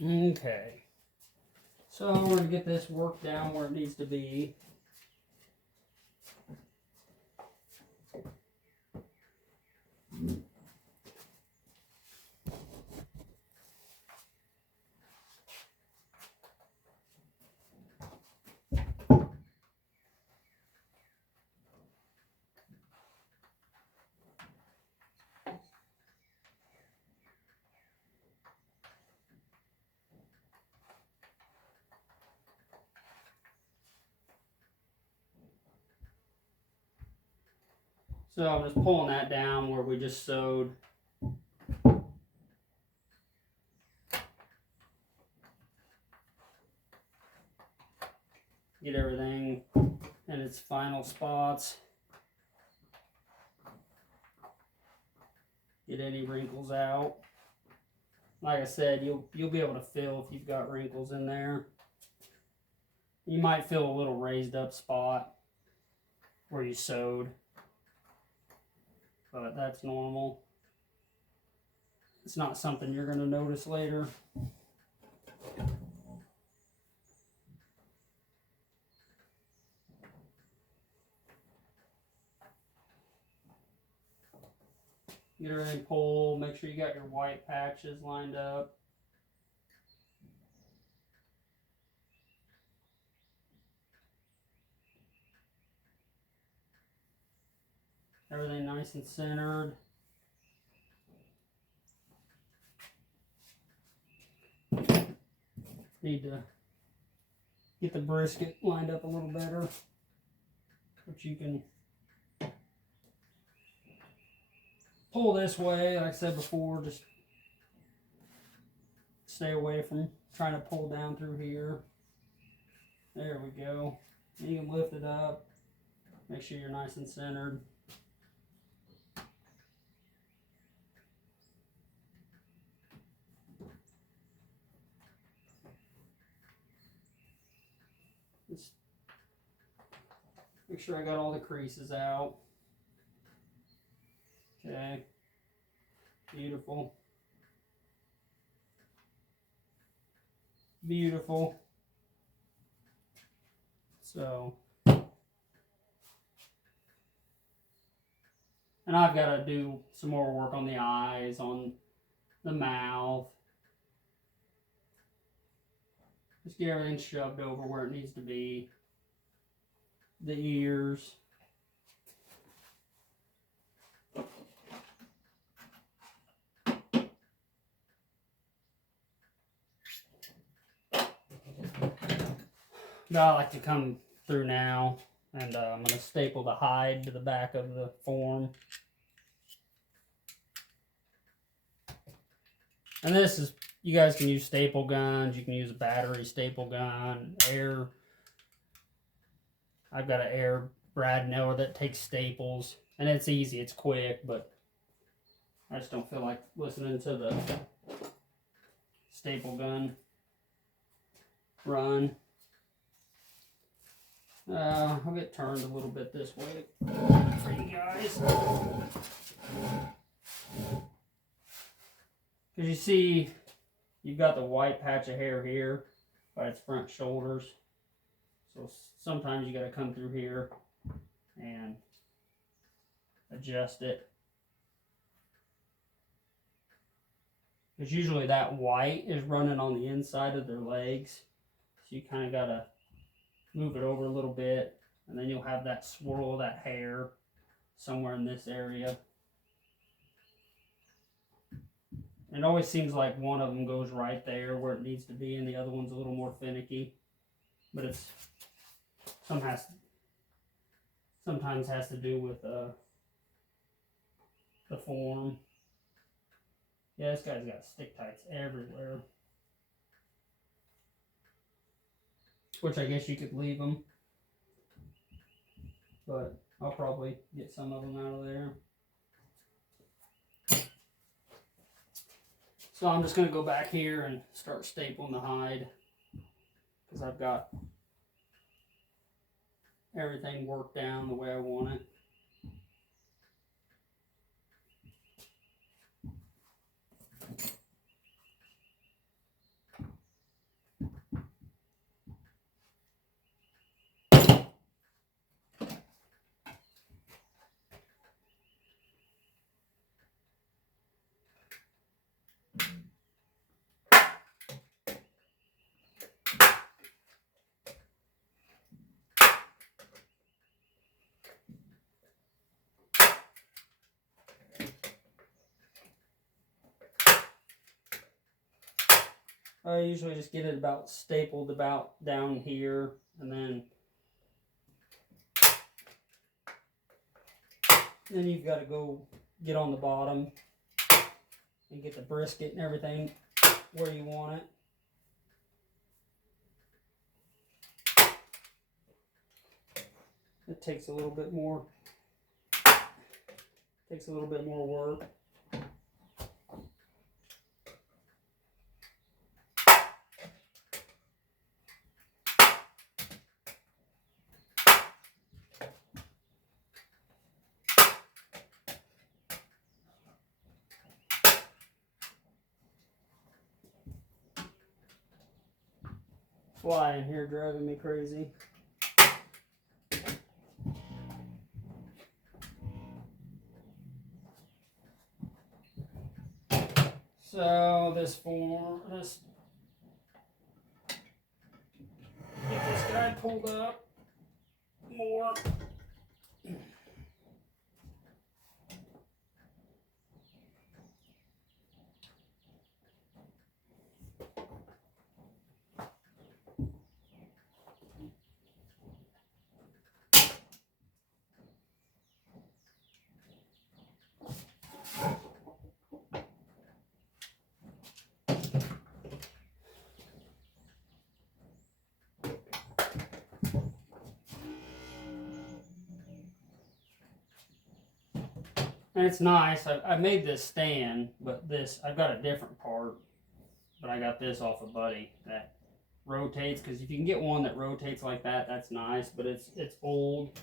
Okay. So we're going to get this worked down where it needs to be. So I'm just pulling that down where we just sewed. Get everything in its final spots. Get any wrinkles out. Like I said, you'll be able to feel if you've got wrinkles in there. You might feel a little raised up spot where you sewed, but that's normal. It's not something you're going to notice later. Get everything pulled. Make sure you got your white patches lined up. Everything nice and centered. Need to get the brisket lined up a little better, but you can pull this way. Like I said before, just stay away from trying to pull down through here. There we go. You can lift it up. Make sure you're nice and centered. Just make sure I got all the creases out. Okay. Beautiful. Beautiful. So, and I've got to do some more work on the eyes, on the mouth. Just get everything shoved over where it needs to be. The ears. Now I like to come through now, and I'm going to staple the hide to the back of the form. And this is, you guys can use staple guns, you can use a battery staple gun, air. I've got an air brad nailer that takes staples, and it's easy, it's quick, but I just don't feel like listening to the staple gun run. I'll get turned a little bit this way for you guys. Because you see, you've got the white patch of hair here by its front shoulders. So sometimes you got to come through here and adjust it. Because usually that white is running on the inside of their legs. So you kind of got to move it over a little bit, and then you'll have that swirl of that hair somewhere in this area. And it always seems like one of them goes right there where it needs to be, and the other one's a little more finicky. But it's sometimes has to do with the form. Yeah, this guy's got stick tights everywhere. Which I guess you could leave them. But I'll probably get some of them out of there. So I'm just going to go back here and start stapling the hide. Because I've got everything worked down the way I want it. I usually just get it about stapled about down here, and then you've got to go get on the bottom and get the brisket and everything where you want it. It takes a little bit more. Takes a little bit more work. Fly in here driving me crazy. So this form, get this guy pulled up more. And it's nice. I made this stand, but I've got a different part. But I got this off a buddy that rotates, because if you can get one that rotates like that, that's nice. But it's old,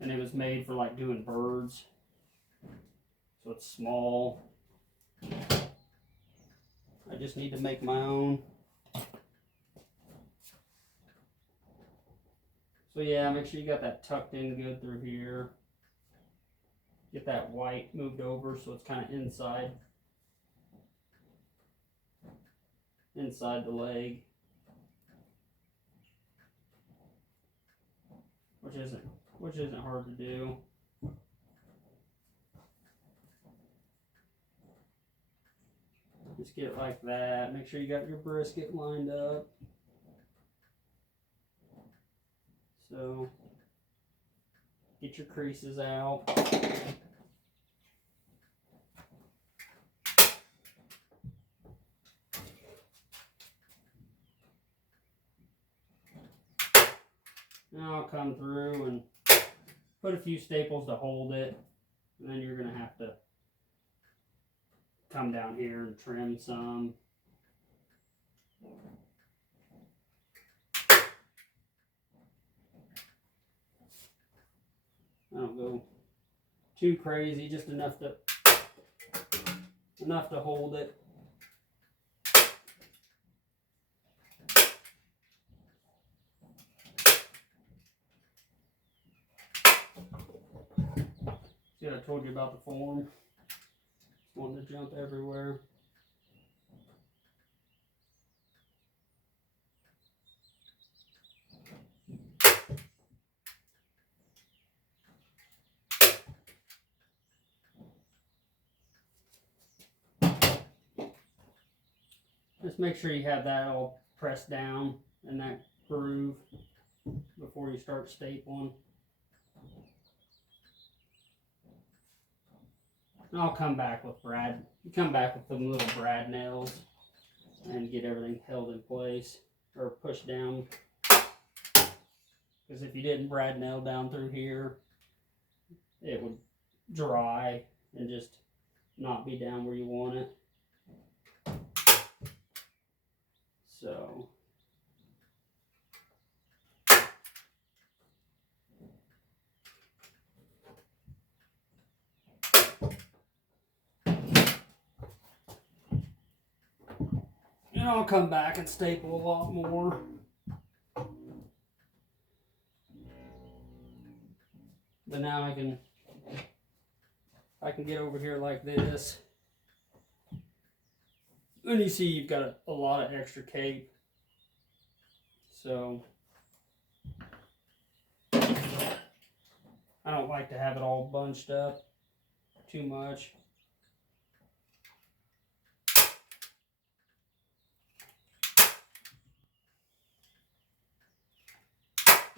and it was made for like doing birds, so it's small. I just need to make my own. So yeah, make sure you got that tucked in good through here. Get that white moved over so it's kind of inside the leg, which isn't hard to do. Just get it like that. Make sure you got your brisket lined up. So get your creases out. Now I'll come through and put a few staples to hold it, and then you're going to have to come down here and trim some. I don't go too crazy, just enough to hold it. See what I told you about the form? It's wanting to jump everywhere. Just make sure you have that all pressed down in that groove before you start stapling. And I'll come back with them little brad nails and get everything held in place or pushed down. Because if you didn't brad nail down through here, it would dry and just not be down where you want it. So and I'll come back and staple a lot more. But now I can get over here like this. And you see you've got a lot of extra cape. So I don't like to have it all bunched up too much.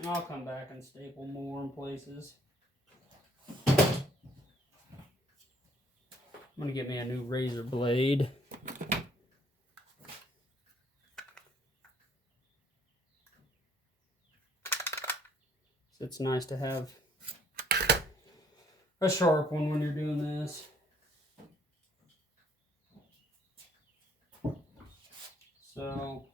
And I'll come back and staple more in places. I'm gonna get me a new razor blade. So it's nice to have a sharp one when you're doing this. So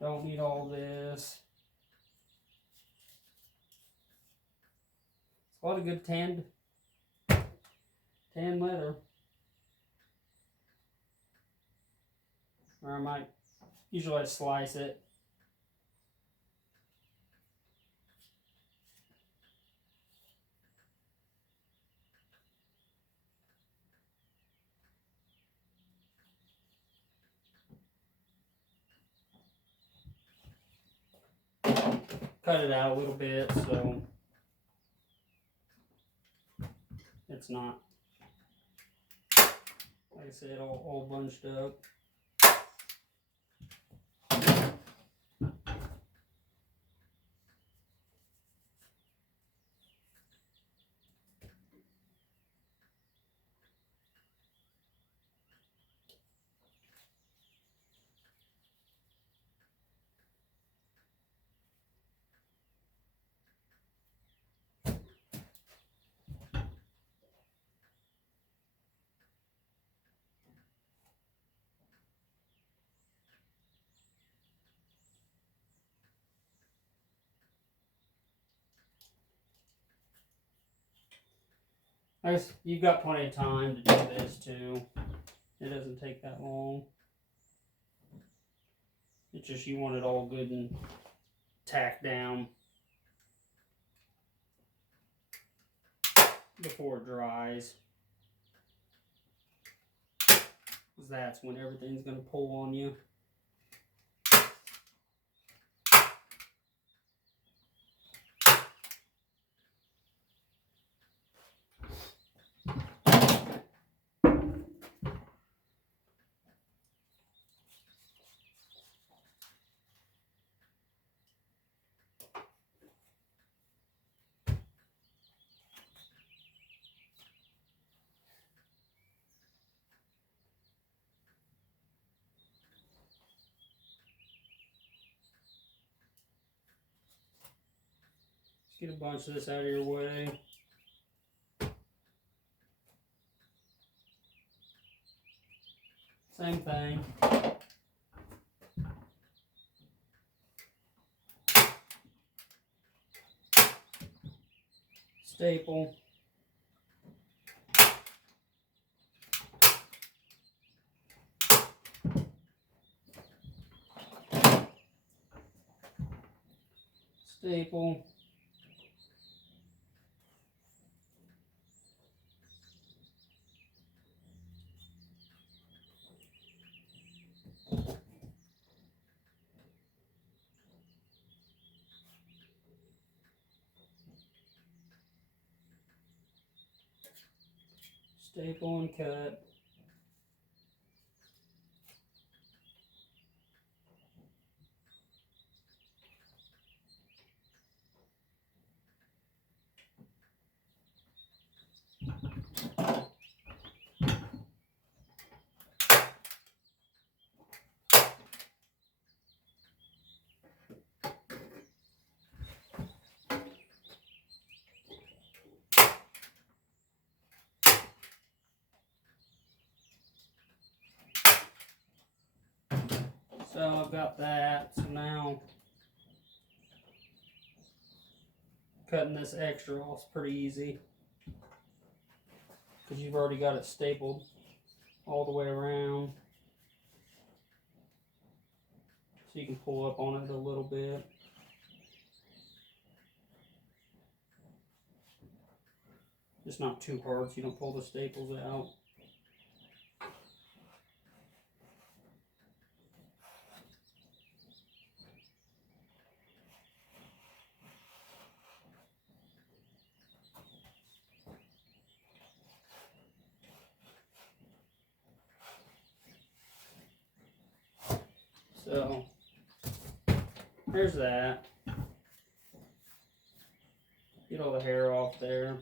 don't need all this. It's a lot of good tan leather. Or I might usually slice it. Cut it out a little bit so it's not, like I said, all bunched up. You've got plenty of time to do this too. It doesn't take that long. It's just you want it all good and tacked down before it dries. Because that's when everything's going to pull on you. Get a bunch of this out of your way. Same thing. Staple. Staple. Staple and cut. So I've got that. So now cutting this extra off is pretty easy because you've already got it stapled all the way around. So you can pull up on it a little bit. Just not too hard so you don't pull the staples out. So there's that. Get all the hair off there.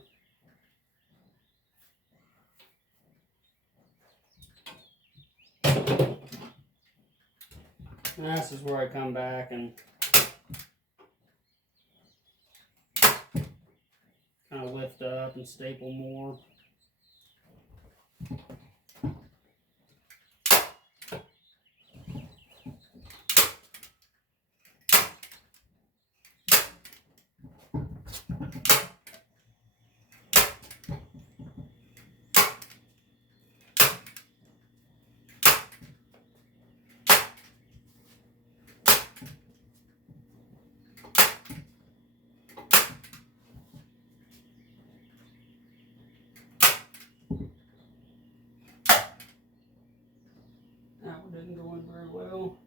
And this is where I come back and kind of lift up and staple more. That one didn't go in very well.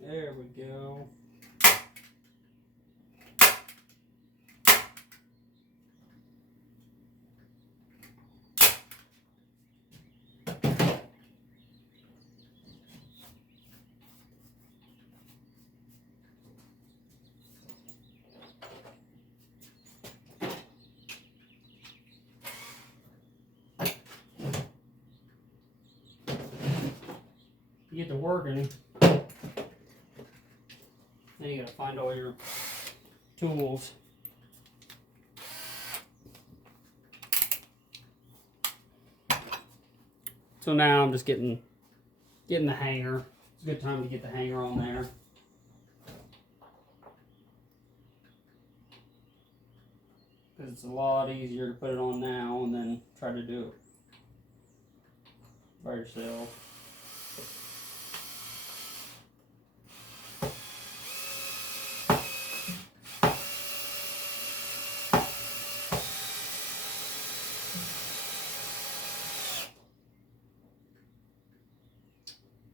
There we go. You get to working, then you gotta find all your tools. So now I'm just getting the hanger. It's a good time to get the hanger on there. Because it's a lot easier to put it on now and then try to do it by yourself.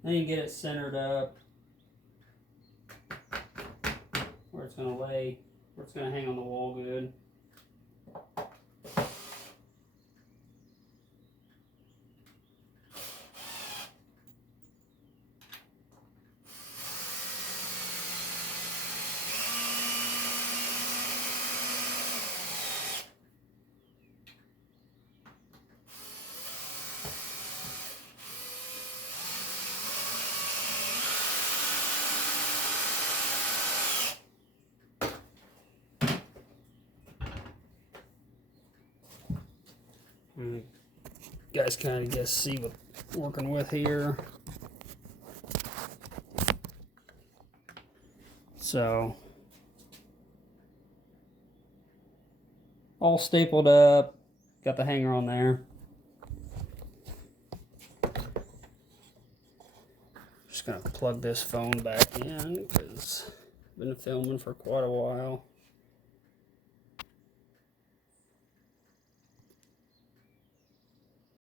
Then you get it centered up where it's going to lay, where it's going to hang on the wall good. You guys kind of just see what I'm working with here. So, all stapled up, got the hanger on there. Just gonna plug this phone back in because I've been filming for quite a while.